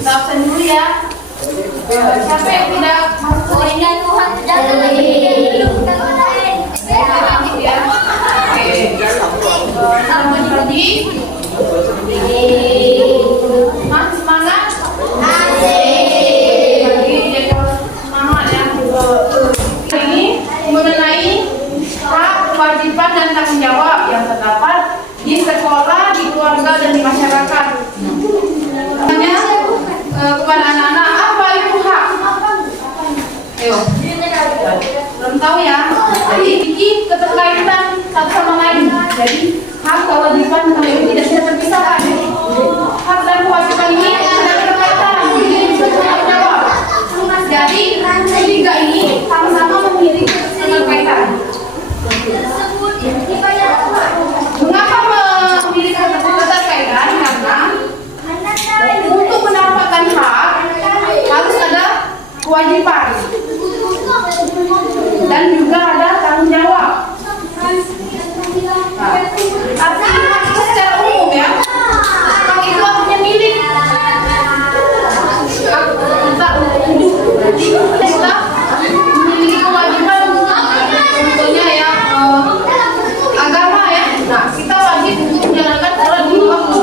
Kita absen dulu ya. Siapa yang tidak masuk kuliah Tuhan jaga lagi ya. Oke. Selamat pagi. Semangat. Semangat ya. Ini mengenai hak, kewajiban dan tanggung jawab yang terdapat di sekolah, di keluarga dan di masyarakat. Tanya kepada anak-anak, apa itu hak? Ayo. Belum tahu ya. Jadi ini keterkaitan satu sama lain. Jadi hak, kewajiban dan tanggung jawab tidak bisa terpisahkan. Hak dan kewajiban ini tidak terkaitan. Tanggung jawab. Jadi ketiga ini sama-sama memiliki keterkaitan. Mengapa memiliki keterkaitan? Karena untuk mendapatkan hak harus ada kewajiban dan juga ada tanggung jawab. Nah, artinya hak itu secara umum ya. Hak itu artinya milik. Kita hidup berarti kita memiliki kewajiban contohnya ya agama ya. Nah, kita wajib untuk menjalankan sholat di waktu.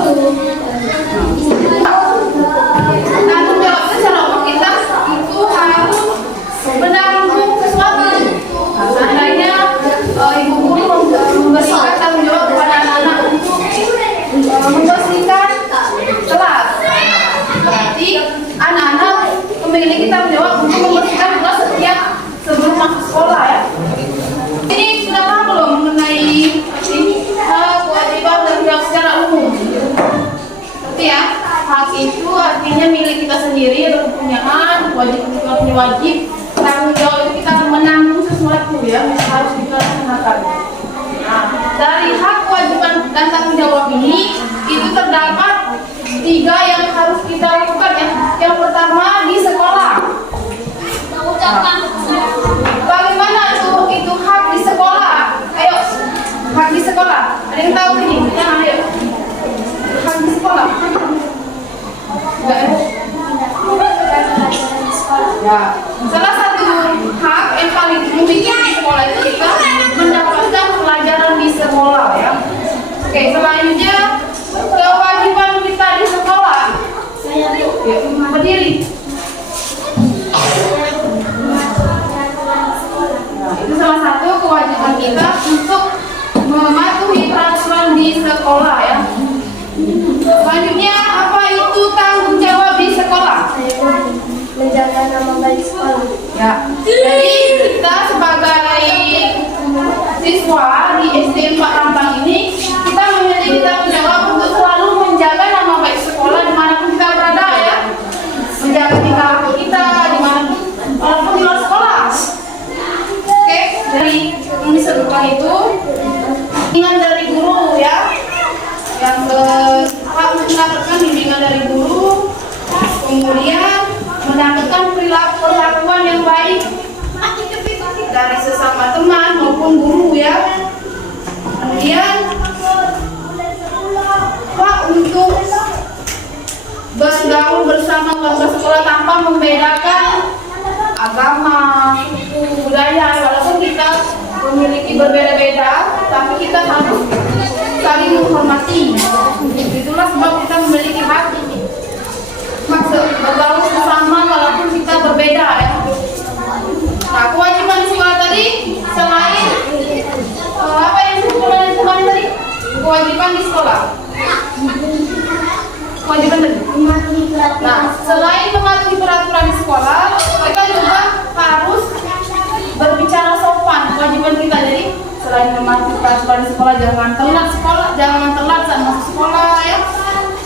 Tanggung jawabnya secara umum kita itu harus menanggung sesuatu. Nah, seandainya ibu guru memberikan tanggung jawab kepada anak-anak untuk membersihkan kelas, berarti anak-anak memiliki tanggung jawab untuk membersihkan kelas setiap sebelum masuk sekolah ya. Ini sudah paham belum mengenai kewajiban dan jawab secara umum? Tapi ya, hak itu artinya milik kita sendiri, ada kepunyaan, wajib kita punya wajib, tanggung jawab itu kita menanggung sesuatu ya, harus kita laksanakan. Nah, dari hak, kewajiban dan tanggung jawab ini itu terdapat 3 yang harus kita lakukan ya. Yang pertama di sekolah. Nah, bagaimana itu hak di sekolah? Ayo, hak di sekolah. Ada yang tahu ini? Jangan ayo. Hak di sekolah. Enggak ya? Ya, salah satu hak yang paling memiliki di sekolah itu kita mendapatkan pelajaran di sekolah ya. Oke, selanjutnya kewajiban kita di sekolah. Ya, berdiri. Nah, itu salah satu kewajiban kita untuk mematuhi peraturan di sekolah ya. Selanjutnya, apa itu tanggung jawab di sekolah? Menjaga nama baik sekolah. Ya, jadi kita sebagai siswa di SD 4 Rampang ini, kita memiliki tanggung jawab untuk selalu menjaga nama baik sekolah dimanapun kita berada ya. Menjaga tingkah laku kita dimanapun, walaupun di luar sekolah. Oke, dari yang disebutkan itu bimbingan dari guru ya. Yang hak mendapatkan bimbingan dari guru, kemudian mendapatkan perlakuan yang baik dari sesama teman maupun guru ya. Kemudian hak untuk bergaul bersama warga sekolah tanpa membedakan agama, suku, budaya. Walaupun kita memiliki berbeda-beda, tapi kita harus saling menghormati. Itulah sebab kita memiliki hak bergaul bersama walaupun kita berbeda ya. Nah, kewajiban di sekolah tadi selain apa yang disebutkan kemarin tadi? Kewajiban di sekolah. Kewajiban tadi. Nah, selain mematuhi peraturan di sekolah, kita juga harus berbicara sopan. Kewajiban kita jadi selain mematuhi peraturan di sekolah, jangan telat saat masuk sekolah ya.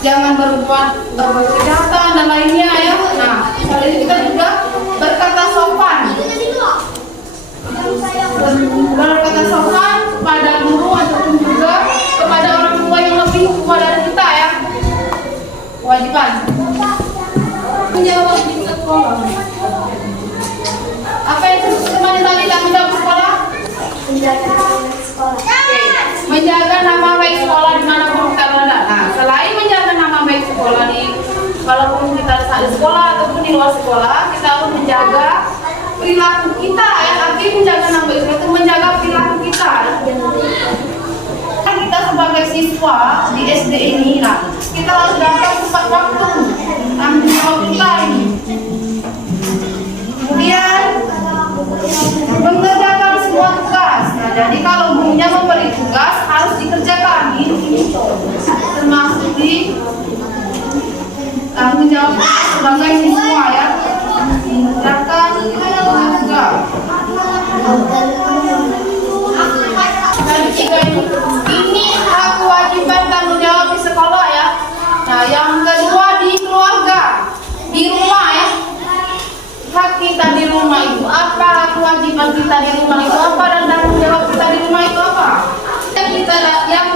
Jangan berbuat kejahatan dan lainnya ya. Nah, kali ini kita juga berkata sopan. Berkata sopan kepada guru ataupun juga kepada orang tua yang lebih tua dari kita ya. Kewajiban menjawab di sekolah. Apa yang kemarin tadi tanggung jawab sekolah? Menjaga nama sekolah. Menjaga nama baik sekolah dimanapun kita berada. Nah, selain menjaga nama baik baik sekolah walaupun kita saat di sekolah ataupun di luar sekolah, kita harus menjaga perilaku kita ya. Artinya menjaga nama baik sekolah itu menjaga perilaku kita. Kita sebagai siswa di SD ini, nah, kita harus datang tepat waktu, tanggung jawab kita ini. Kemudian mengerjakan semua tugas. Nah, jadi kalau gurunya memberi tugas harus dikerjakan. Ini termasuk di tanggung jawab sebagai siswa ya. Mengerjakan tugas. Dan tiga ini hak kewajiban tanggung jawab di sekolah ya. Nah, yang kedua di keluarga, di rumah ya. Hak kita di rumah itu apa, kewajiban kita di rumah itu apa, dan tanggung jawab kita di rumah itu apa. Yang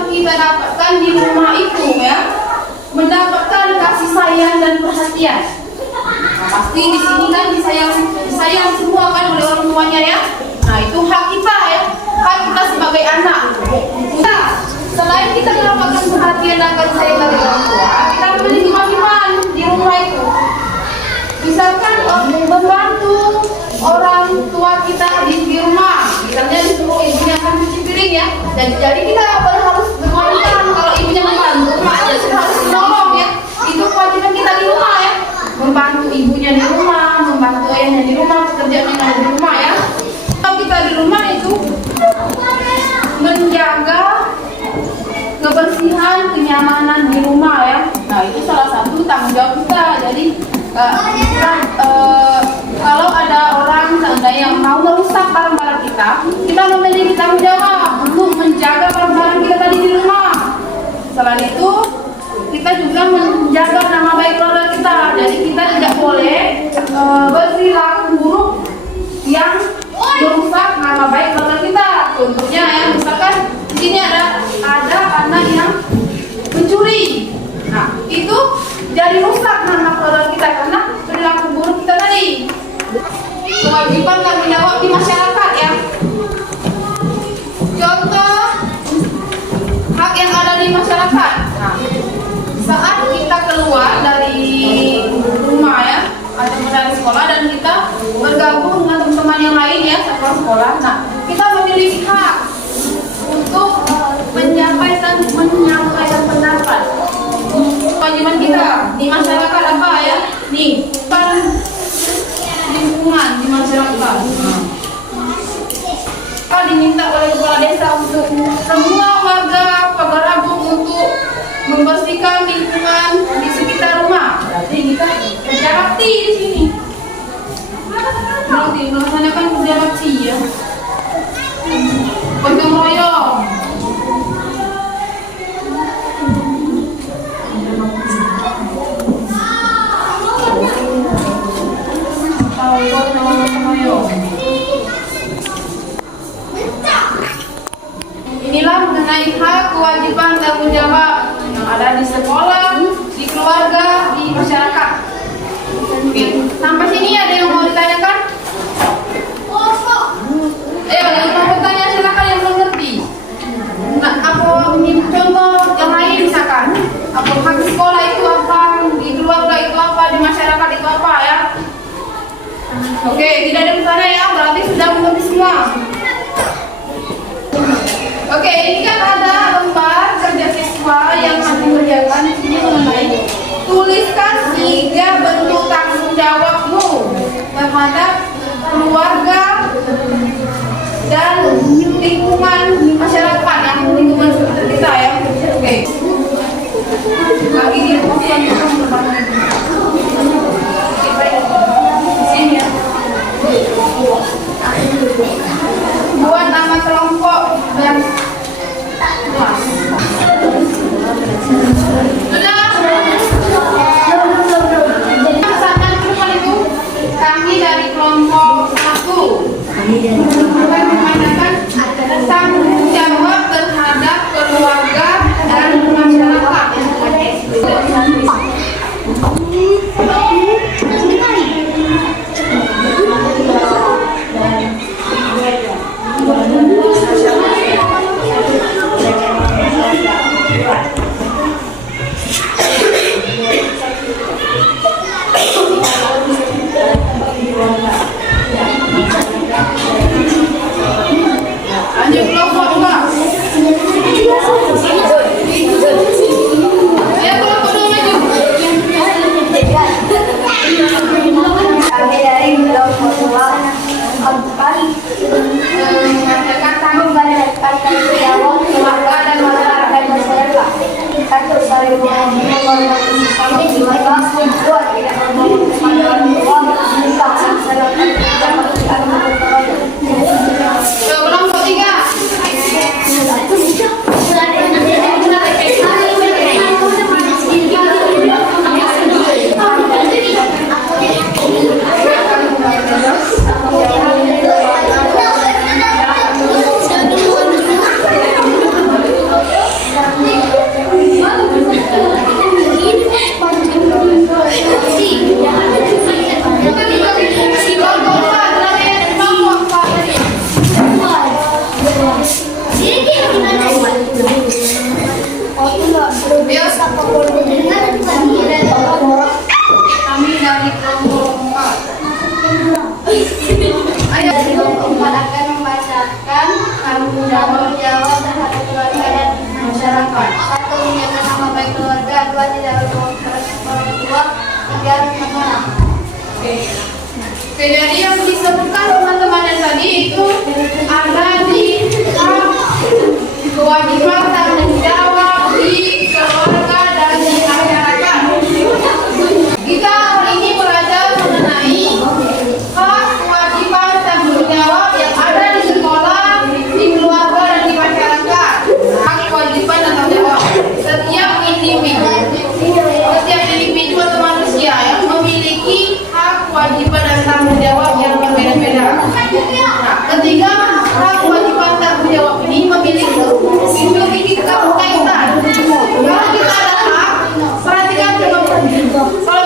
kita dapatkan di rumah itu ya, mendapatkan kasih sayang dan perhatian. Nah, pasti di sini kan disayang semua kan oleh orang tuanya ya. Nah, itu hak kita ya, hak kita sebagai anak. Nah, selain kita mendapatkan perhatian dan kasih sayang dari orang tua, kita memiliki kewajiban di rumah itu. Misalkan membantu orang tua kita di rumah, misalnya disuruh ibunya akan cuci piring ya, dan jadi kita harus berkewajiban kalau ibunya membantu, maka kita harus menolong ya. Itu kewajiban kita di rumah ya, membantu ibunya di rumah, membantu ayahnya di rumah, pekerjaan yang ada di rumah ya. Kalau kita di rumah itu menjaga kebersihan, kenyamanan di rumah ya. Nah, itu salah satu tanggung jawab kita. Jadi kalau ada orang seandainya yang mau merusak barang-barang kita memiliki tanggung jawab untuk menjaga barang-barang kita tadi di rumah. Selain itu, kita juga menjaga nama baik keluarga kita. Jadi kita tidak boleh berperilaku buruk yang merusak nama baik keluarga kita. Contohnya ya, misalkan di sini ada anak yang mencuri. Nah, itu jadi rusak nama keluarga kita karena perilaku buruk kita tadi. Kewajiban tanggung jawab di masyarakat ya. Contoh hak yang ada di masyarakat. Nah, saat kita keluar dari rumah ya, atau dari sekolah dan kita bergabung dengan teman-teman yang lain ya sekolah. Nah, kita memiliki hak untuk menyampaikan pendapat. Kewajiban kita di masyarakat apa ya? Nih, lingkungan di masyarakat. Kita diminta oleh kepala desa untuk semua warga Pagarabung untuk membersihkan lingkungan di sekitar rumah. Jadi kita kerja bakti di sini. Nanti melaksanakan kerja bakti ya. Gotong royong. Inilah mengenai hak kewajiban tanggung jawab yang ada di sekolah, di keluarga, di masyarakat. Oke, sampai sini ada yang mau ditanyakan? Yang mau bertanya silakan yang belum ngerti. Nah, apa contoh yang lain misalkan? Apa hak di sekolah itu apa, di keluarga itu apa, di masyarakat itu apa ya? Oke, tidak ada pertanyaan ya, berarti sudah mengerti semua. Oke, ini kan ada lembar kerja siswa yang harus dikerjakan di sini mengenai tuliskan 3 bentuk tanggung jawabmu terhadap keluarga dan lingkungan masyarakat yang lingkungan sekitar kita ya. Oke. Bagi dia pesan sini ya. Buat nama kelompok dan kelas. Oke, jadi yang disebutkan teman-teman yang tadi itu ada di hak, kewajiban tanggung jawab di keluarga dan di masyarakat. Kita hari ini belajar mengenai hak, kewajiban tanggung jawab yang ada di sekolah, di keluarga dan di masyarakat. Hak, kewajiban dan tanggung jawab setiap individu atau manusia yang memiliki hak, kewajiban dan tanggung jawab yang berbeda-beda. Nah, ketiga hak, kewajiban, tanggung jawab ini memiliki keterkaitan. Kalau kita ada hak, perhatikan coba. Kalau